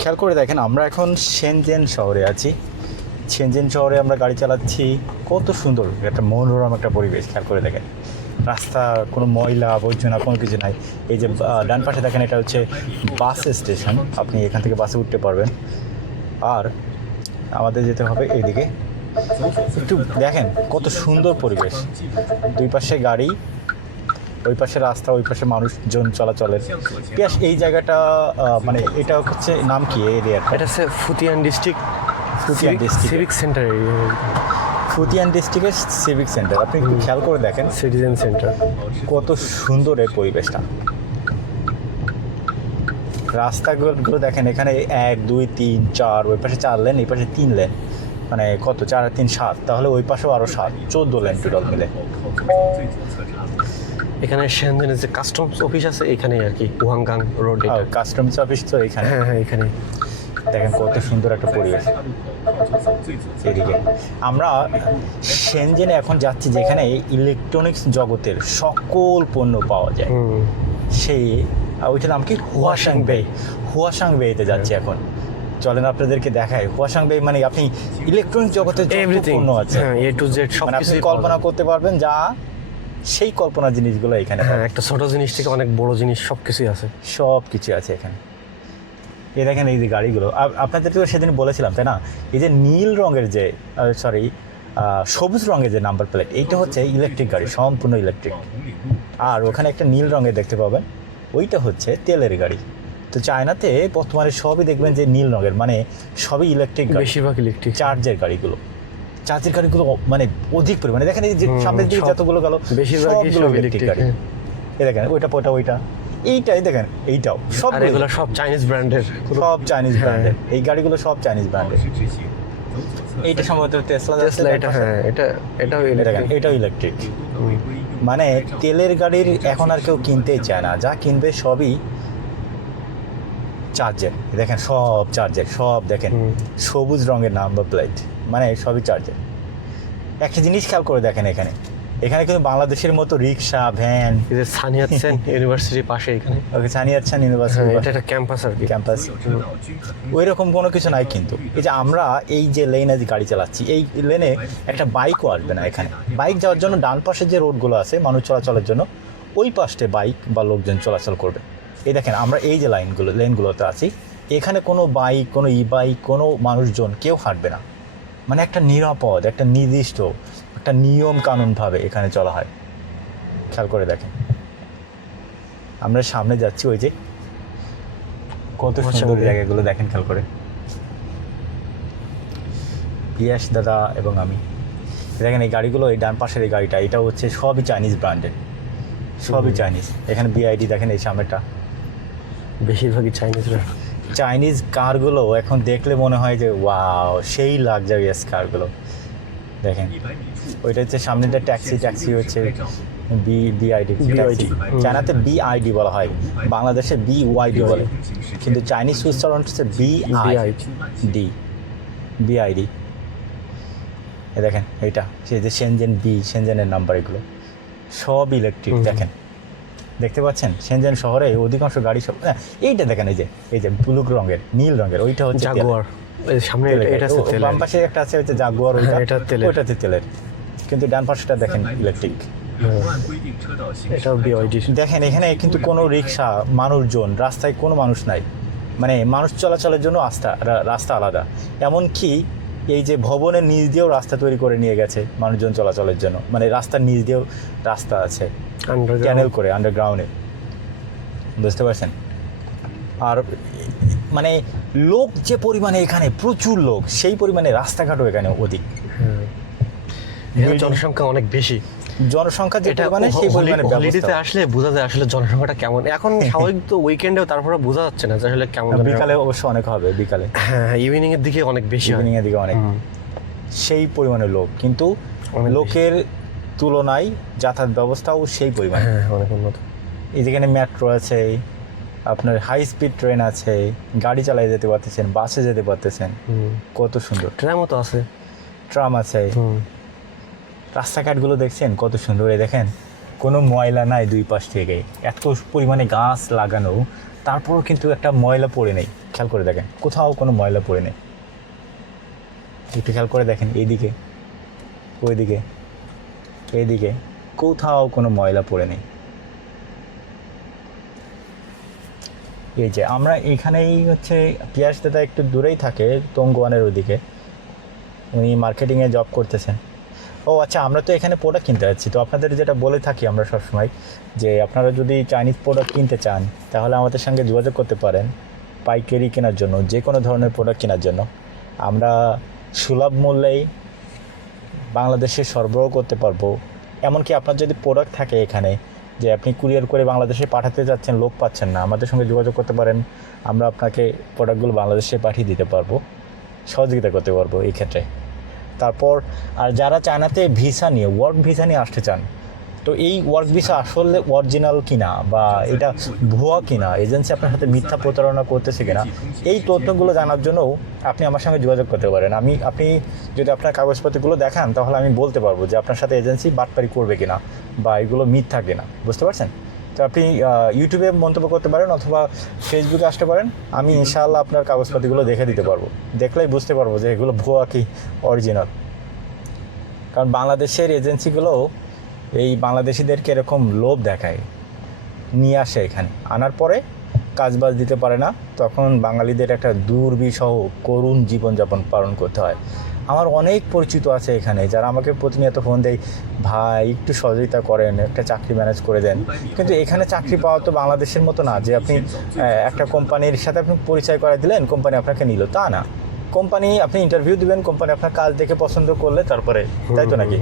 খেয়াল করে দেখেন, আমরা এখন সেনজেন শহরে আছি। সেনজেন শহরে আমরা গাড়ি চালাচ্ছি, কত সুন্দর একটা মনোরম একটা পরিবেশ, খেয়াল করে দেখেন। রাস্তা, কোনো ময়লা, আবর্জনা, কোনো কিছু নাই। এই যে ডান পাশে দেখেন, এটা হচ্ছে বাস স্টেশন। আপনি এখান থেকে বাসে উঠতে পারবেন। আর আমাদের যেতে হবে এইদিকে একটু দেখেন, কত সুন্দর পরিবেশ। দুই পাশে গাড়ি ওই পাশে রাস্তা ওই পাশে মানুষজন চলাচলের। পিয়াস এই জায়গাটা মানে এটা হচ্ছে নাম কি এই এরিয়াটা? এটা হচ্ছে Futian district. Futian district. Civic centre Futian ডিস্ট্রিক্টের সিভিক সেন্টার আপনি একটু খেয়াল করে দেখেন। সিটিজেন সেন্টার কত সুন্দর এই পরিবেশটা। রাস্তাগুলো দেখেন এখানে এক দুই তিন চার ওই পাশে চার লেন এই পাশে তিন লেন। মানে কত? চার তিন সাত। তাহলে ওই পাশেও আরও সাত চোদ্দ লেন টোটাল মিলে। এখানে সেনজেনের যে কাস্টমস অফিস আছে এখানে আর কি ওয়াংগাং রোড এটা কাস্টমস অফিস তো এখানে। হ্যাঁ হ্যাঁ এখানে। দেখেন কত সুন্দর একটা পরিবেশ। এদিকে। আমরা সেনজেনে এখন যাচ্ছি যেখানে ইলেকট্রনিক্স জগতের সকল পণ্য পাওয়া যায়। সেই ওইটার নাম কি? হুয়াশাং বে হুয়াশাং বেতে যাচ্ছি এখন। চলেন আপনাদেরকে দেখাই। হুয়াশাং বে মানে আপনি ইলেকট্রনিক জগতের পণ্য আছে। এ টু জেড সব আপনি কল্পনা করতে পারবেন যা সেই কল্পনার জিনিসগুলো এখানে হ্যাঁ একটা ছোট জিনিস থেকে অনেক বড় জিনিস সব কিছুই আছে। সব কিছু আছে এখানে। এই দেখেন এই যে গাড়িগুলো। আপ- আপনাদের তো সেদিন বলেছিলাম তাই না? এই যে নীল রঙের যে সরি সবুজ রঙের যে নাম্বার প্লেট এইটা হচ্ছে ইলেকট্রিক গাড়ি সম্পূর্ণ ইলেকট্রিক আর ওখানে একটা নীল রঙের দেখতে পাবেন ওইটা হচ্ছে তেলের গাড়ি। তো চায়নাতে বর্তমানে সবই দেখবেন যে নীল রঙের মানে সবই ইলেকট্রিক গাড়ি। বেশিরভাগ ইলেকট্রিক চার্জের গাড়িগুলো। চার্জের গাড়িগুলো মানে অধিক পরিমাণে। দেখেন এই যে সামনের দিকে যতগুলো গেল বেশিরভাগই সবগুলো সব ইলেকট্রিক গাড়ি। হ্যাঁ। এই দেখেন ওইটা ওইটা ওইটা। এইটাই দেখেন এইটাও। সব আর এগুলো সব চাইনিজ ব্র্যান্ডের সব চাইনিজ। ব্র্যান্ডের এই গাড়িগুলো সব চাইনিজ ব্র্যান্ডের এইটা সম্ভবত টেসলা টেসলা এটা হ্যাঁ এটা এটাও দেখেন ইলেকট্রিক এটাও ইলেকট্রিক মানে তেলের গাড়ির এখন আর কেউ কিনতেই চায় না। যা কিনবে সবই চার্জের। দেখেন সব চার্জের সব দেখেন। সবুজ রঙের নাম্বার প্লেট মানে সবই চার্জের একটা জিনিস খেয়াল করে দেখেন এখানে। এখানে কিন্তু বাংলাদেশের মতো রিক্সা ভ্যান সানিয়াত সেন ইউনিভার্সিটির পাশে এখানে। ওকে হ্যাঁ ইউনিভার্সিটি এটা একটা ক্যাম্পাস আর কি। ক্যাম্পাস ওই রকম কোনো কিছু নাই কিন্তু। এই যে আমরা এই যে লেনে যে গাড়ি চালাচ্ছি এই লেনে একটা বাইকও আসবে না এখানে। বাইক যাওয়ার জন্য ডান পাশে যে রোডগুলো আছে মানুষ চলাচলের জন্য ওই পাশে বাইক বা লোকজন চলাচল করবে। এই দেখেন আমরা এই যে লাইনগুলো লেনগুলোতে আছি। এখানে কোনো বাইক কোনো ই বাইক কোনো মানুষজন কেউ হাঁটবে না। মানে একটা নিরাপদ একটা নির্দিষ্ট একটা নিয়ম কানুনভাবে এখানে চলা হয়। খেয়াল করে দেখেন। আমরা সামনে যাচ্ছি ওই যে কত সুন্দর জায়গাগুলো দেখেন খেয়াল করে। পিয়াস দাদা এবং আমি। দেখেন এই গাড়িগুলো এই ডান পাশের এই গাড়িটা এটা হচ্ছে সবই চাইনিজ ব্র্যান্ডের। সবই চাইনিজ। এখানে বিআইডি দেখেন এই সামনেটা বেশিরভাগই চাইনিজরা। চাইনিজ কারগুলো এখন দেখলে মনে হয় যে ওয়াও সেই লাক্সারিয়াস কারগুলো দেখেন ওইটা হচ্ছে সামনেটা ট্যাক্সি ট্যাক্সি হচ্ছে বি বিআইডি হুম। চায়নাতে বিআইডি বলা হয় বাংলাদেশে বি ওয়াইডি বলে। কিন্তু চাইনিজ উচ্চারণ হচ্ছে বিআই ডি বিআইডি এ দেখেন এইটা সেই যে সেনজেন বি সেনজেনের নাম্বার এগুলো সব ইলেকট্রিক দেখেন। দেখতে পাচ্ছেন? সেনজেন শহরে অধিকাংশ গাড়ি সব হ্যাঁ এইটা দেখেন এই যে এই যে ব্লু রঙের নীল রঙের ওইটা হচ্ছে জাগুয়ার এই সামনে এটা- তেলের। বাম পাশে একটা আছে হচ্ছে জাগুয়ার ওইটা হ্যাঁ, এটা তেলের। ওইটাতে তেলের। কিন্তু ডান পাশেটা দেখেন ইলেকট্রিক এটাও বিওয়াইডি দেখেন এখানে কিন্তু কোনো রিক্সা মানুষজন রাস্তায় কোনো মানুষ নাই। মানে মানুষ চলাচলের জন্য রাস্তা রাস্তা আলাদা। এমনকি এই যে ভবনের নিচ দিয়েও রাস্তা তৈরি করে নিয়ে গেছে মানুষজন চলাচলের জন্য। মানে রাস্তার নিচ দিয়েও রাস্তা আছে। ক্যানেল করে আন্ডারগ্রাউন্ডে বুঝতে পারছেন? আর মানে লোক যে পরিমাণে এখানে প্রচুর লোক সেই পরিমাণে রাস্তাঘাটও এখানে অধিক। জনসংখ্যা অনেক বেশি। জনসংখ্যা যে এটা পরিমাণে সেই পরিমাণে হলিডেতে আসলে বোঝা যায় আসলে জনসংখ্যাটা কেমন। এখন স্বাভাবিক তো উইকেন্ডেও তারপরে বোঝা যাচ্ছে না যে আসলে কেমন বিকালে অবশ্য অনেক হবে বিকালে। হ্যাঁ ইভিনিং এর দিকে অনেক বেশি হয়। ইভিনিং এর দিকে অনেক। সেই পরিমাণে লোক। কিন্তু লোকের তুলনায় যাতায়াত ব্যবস্থাও সেই পরিমাণে। হ্যাঁ অনেক উন্নত এই যেখানে মেট্রো আছে আপনার হাই স্পিড ট্রেন আছে গাড়ি চালিয়ে যেতে পারতেছেন বাসে যেতে পারতেছেন কত সুন্দর। ট্রামও তো আছে। ট্রাম আছে। রাস্তাঘাটগুলো দেখছেন কত সুন্দর। এই দেখেন কোনো ময়লা নাই দুই পাশ থেকে। এত পরিমাণে গাছ লাগানো তারপরও কিন্তু একটা ময়লা পড়ে নেই। খেয়াল করে দেখেন কোথাও কোনো ময়লা পড়ে নেই। একটু খেয়াল করে দেখেন এইদিকে ওইদিকে। এইদিকে কোথাও কোনো ময়লা পড়ে নেই। এই যে আমরা এখানেই হচ্ছে পিয়াস দাদা একটু দূরেই থাকে তঙ্গুয়ানের ওদিকে। উনি মার্কেটিংয়ে জব করতেছেন। ও আচ্ছা আমরা তো এখানে প্রোডাক্ট কিনতে যাচ্ছি। তো আপনাদের যেটা বলে থাকি আমরা সবসময় যে আপনারা যদি চাইনিজ প্রোডাক্ট কিনতে চান, তাহলে আমাদের সঙ্গে যোগাযোগ করতে পারেন পাইকারি কেনার জন্য যে কোনো ধরনের প্রোডাক্ট কেনার জন্য। আমরা সুলভ মূল্যেই বাংলাদেশে সরবরাহ করতে পারব। এমনকি আপনার যদি প্রোডাক্ট থাকে এখানে, যে আপনি কুরিয়ার করে বাংলাদেশে পাঠাতে যাচ্ছেন, লোক পাচ্ছেন না, আমাদের সঙ্গে যোগাযোগ করতে পারেন, আমরা আপনাকে প্রোডাক্টগুলো বাংলাদেশে পাঠিয়ে দিতে পারব, সহযোগিতা করতে পারব এই ক্ষেত্রে। তারপর, আর যারা চায়নাতে ভিসা নিয়ে ওয়ার্ক ভিসা নিয়ে আসতে চান তো এই ওয়ার্ক ভিসা আসলে অরিজিনাল কিনা বা এটা ভুয়া কিনা এজেন্সি আপনার সাথে মিথ্যা প্রতারণা করতেছে কিনা, এই তথ্যগুলো জানার জন্যও আপনি আমার সঙ্গে যোগাযোগ করতে পারেন। আমি, আপনি যদি আপনার কাগজপত্রগুলো দেখান, তাহলে আমি বলতে পারব যে আপনার সাথে এজেন্সি বাটপারি করবে কিনা বা এগুলো মিথ্যা কিনা। বুঝতে পারছেন? তো আপনি ইউটিউবে মন্তব্য করতে পারেন অথবা ফেসবুকে আসতে পারেন। আমি ইনশাআল্লাহ আপনার কাগজপাতিগুলো দেখে দিতে পারব। দেখলেই বুঝতে পারব যে এগুলো ভুয়া কি অরিজিনাল কারণ বাংলাদেশের এজেন্সিগুলো এই বাংলাদেশিদেরকে এরকম লোভ দেখায়, নিয়ে আসে এখানে। আনার পরে কাজবাজ দিতে পারে না, তখন বাঙালিদের একটা দুর্বিষহ, করুণ জীবনযাপন পালন করতে হয়। আমার অনেক পরিচিত আছে এখানে, যারা আমাকে প্রতিনিয়ত ফোন দেয়, ভাই, একটু সহযোগিতা করেন, একটা চাকরি ম্যানেজ করে দেন। কিন্তু এখানে চাকরি পাওয়া তো বাংলাদেশের মতো না, যে আপনি একটা কোম্পানির সাথে আপনি পরিচয় করে দিলেন, কোম্পানি আপনাকে নিল, তা না। কোম্পানি আপনি ইন্টারভিউ দিবেন কোম্পানি আপনার কাজ দেখে পছন্দ করলে তারপরে তাই তো নাকি।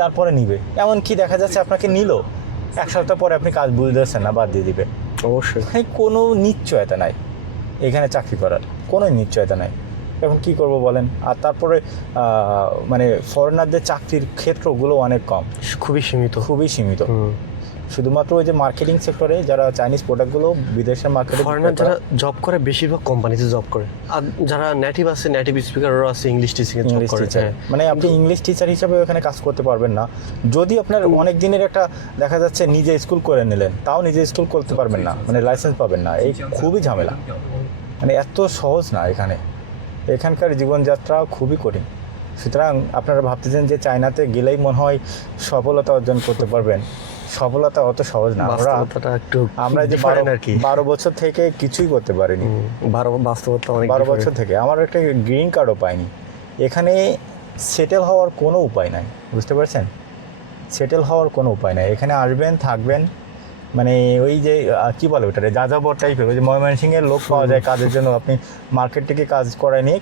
তারপরে নিবে। এমন কি দেখা যাচ্ছে আপনাকে নিল এক সপ্তাহ পরে আপনি কাজ বুঝতেছেন না বাদ দিয়ে দিবে। অবশ্যই। কোনো নিশ্চয়তা নাই এখানে চাকরি করার কোনো নিশ্চয়তা নাই। এখন কি করব বলেন? আর তারপরে মানে ফরেনারদের চাকরির ক্ষেত্রগুলো অনেক কম। খুবই সীমিত। খুবই সীমিত। শুধুমাত্র ওই যে মার্কেটিং সেক্টরে যারা চাইনিজ প্রোডাক্টগুলো বিদেশের মার্কেটে ফরেনার যারা জব করে বেশিরভাগ কোম্পানিতে জব করে। আর যারা নেটিভ আছে নেটিভ স্পিকারও আছে ইংলিশ টিচিং ইংলিশ টিচার। মানে আপনি ইংলিশ টিচার হিসাবে ওখানে কাজ করতে পারবেন না। যদি আপনার অনেক দিনের একটা দেখা যাচ্ছে নিজে স্কুল করে নিলেন তাও নিজে স্কুল করতে পারবেন না। মানে লাইসেন্স পাবেন না। এই খুবই ঝামেলা। মানে এত সহজ না এখানে। এখানকার জীবনযাত্রা খুবই কঠিন। সুতরাং আপনারা ভাবতেছেন যে চায়নাতে গেলেই মনে হয় সফলতা অর্জন করতে পারবেন। সফলতা অত সহজ না। আমরা একটু আমরা যে বারো বছর থেকে কিছুই করতে পারিনি। বারো বাস্তবতা অনেক বারো বছর থেকে। আমার একটা গ্রিন কার্ডও পাইনি। এখানে সেটেল হওয়ার কোনো উপায় নাই। বুঝতে পারছেন? সেটেল হওয়ার কোনো উপায় নাই। এখানে আসবেন থাকবেন। মানে ওই যে কি বলে ওটারে? যাযাবর টাইপের ওই যে ময়মনসিংহের লোক পাওয়া যায় কাজের জন্য। আপনি মার্কেট থেকে কাজ করায় নিয়ে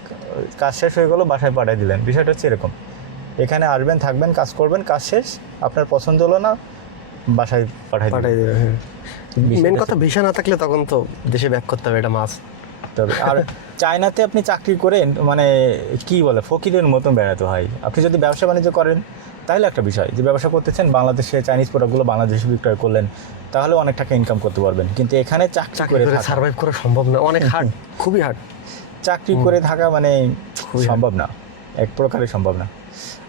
কাজ শেষ হয়ে গেলো বাসায় পাঠিয়ে দিলেন। বিষয়টা হচ্ছে এরকম। এখানে আসবেন থাকবেন কাজ করবেন কাজ শেষ। আপনার পছন্দ হলো না বাসায় পাঠিয়ে পাঠাই দেবে হ্যাঁ। মেন কথা ভিসা না থাকলে তখন তো দেশে ব্যাক করতে হবে এটা মাস তবে আর চায়নাতে আপনি চাকরি করেন মানে কি বলে ফকিরের মতন বেড়াতে হয়। আপনি যদি ব্যবসা বাণিজ্য করেন তাহলে একটা বিষয় যে ব্যবসা করতেছেন বাংলাদেশে চাইনিজ প্রোডাক্টগুলো বাংলাদেশে বিক্রয় করলেন তাহলে অনেক টাকা ইনকাম করতে পারবেন। কিন্তু এখানে চাকরি করে সার্ভাইভ করা সম্ভব না অনেক হার্ড খুবই হার্ড চাকরি করে থাকা মানে খুবই সম্ভব না এক প্রকারে সম্ভব না।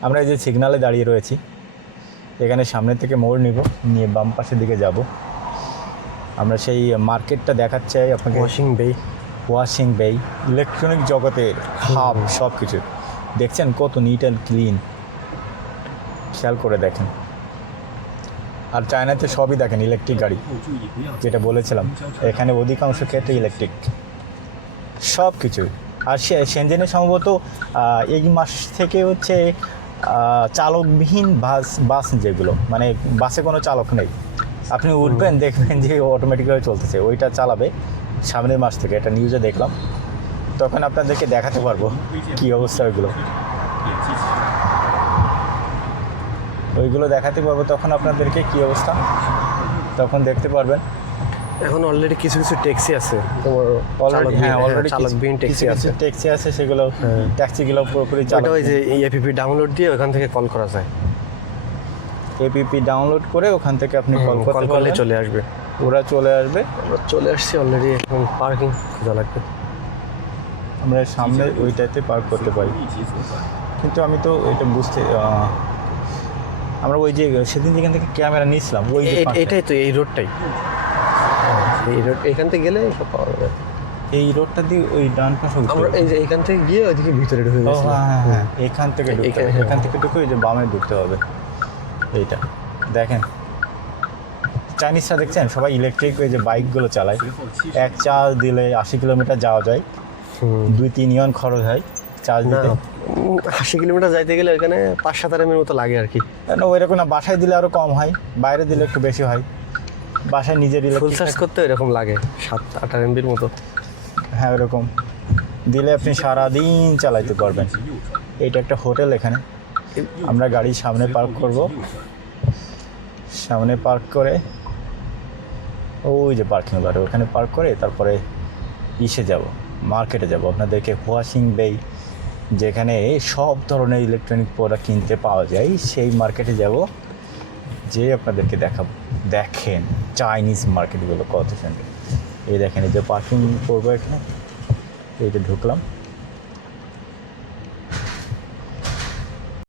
আমরা এই যে সিগনালে দাঁড়িয়ে রয়েছি এখানে সামনে থেকে মোড় নিব নিয়ে বাম পাশের দিকে যাব। আমরা সেই মার্কেটটা দেখাচ্ছি আপনাকে। ওয়াশিং বে। ওয়াশিং বেই ইলেকট্রনিক জগতের হাব সব কিছু দেখছেন কত নিট অ্যান্ড ক্লিন খেয়াল করে দেখেন। আর চায়নাতে সবই দেখেন ইলেকট্রিক গাড়ি। যেটা বলেছিলাম এখানে অধিকাংশ ক্ষেত্রে ইলেকট্রিক সব কিছু আর সেনজেনে সম্ভবত এই মাস থেকে হচ্ছে চালকবিহীন বাস বাস যেগুলো মানে বাসে কোনো চালক নেই। আপনি উঠবেন দেখবেন যে অটোমেটিকভাবে চলতেছে। ওইটা চালাবে সামনের মাস থেকে এটা নিউজে দেখলাম। তখন আপনাদেরকে দেখাতে পারব কি অবস্থা ওইগুলো। ওইগুলো দেখাতে পারব তখন আপনাদেরকে কি অবস্থা তখন দেখতে পারবেন। এখন অলরেডি কিছু কিছু ট্যাক্সি আছে। তোমার অলরেডি চালকবিহীন, ট্যাক্সি আছে। ট্যাক্সি আছে সেগুলো ট্যাক্সিগুলো পুরোপুরি ওটা ওই যে এপিপি ডাউনলোড দিয়ে ওখান থেকে কল করা যায়। এপিপি ডাউনলোড করে ওখান থেকে আপনি কল কল করলে চলে আসবে। ওরা চলে আসবে। আমরা চলে আসছি অলরেডি এখন পার্কিং খোঁজা লাগবে। আমরা সামনে ওইটাতে পার্ক করতে পারি। কিন্তু আমি তো এটা বুঝতে আমরা ওই যে সেদিন যেখান থেকে ক্যামেরা নিয়েছিলাম ওই। এটাই তো এই রোডটাই এই রোড এখান থেকে গেলে সব পাওয়া যাবে। এই রোডটা দিয়ে ওই ডান পাশে আমরা এই যে এখান থেকে গিয়ে ওইদিকে ভিতরে ঢুকে গেছি। হ্যাঁ হ্যাঁ হ্যাঁ এখান থেকে ঢুকতে হবে। এখান থেকে ঢুকে ওই যে বামে ঢুকতে হবে। এইটা দেখেন। চাইনিজরা দেখছেন? সবাই ইলেকট্রিক ওই যে বাইকগুলো চালায়। এক চার্জ দিলে আশি কিলোমিটার যাওয়া যায়। দুই তিন ইয়ন খরচ হয় চার্জ দিতে। আশি কিলোমিটার যাইতে গেলে এখানে পাঁচ সাত মতো লাগে আর কি। না ওইরকম না বাসায় দিলে আরও কম হয় বাইরে দিলে একটু বেশি হয়। বাসায় নিজের ফুল চার্জ করতে এরকম লাগে সাত আট আর এমবির মতো। হ্যাঁ ওরকম। দিলে আপনি সারাদিন চালাইতে পারবেন। এটা একটা হোটেল এখানে। আমরা গাড়ি সামনে পার্ক করব। সামনে পার্ক করে ওই যে পার্কিং লট ওখানে পার্ক করে তারপরে ইসে যাব মার্কেটে যাব। আপনাদেরকে ওয়াশিং বেই যেখানে সব ধরনের ইলেকট্রনিক প্রোডাক্ট কিনতে পাওয়া যায় সেই মার্কেটে যাব যে আপনাদেরকে দেখাবো দেখেন। চাইনিজ মার্কেটগুলো কত সুন্দর এই দেখেন এই যে পার্কিং করব এখানে এইটা ঢুকলাম।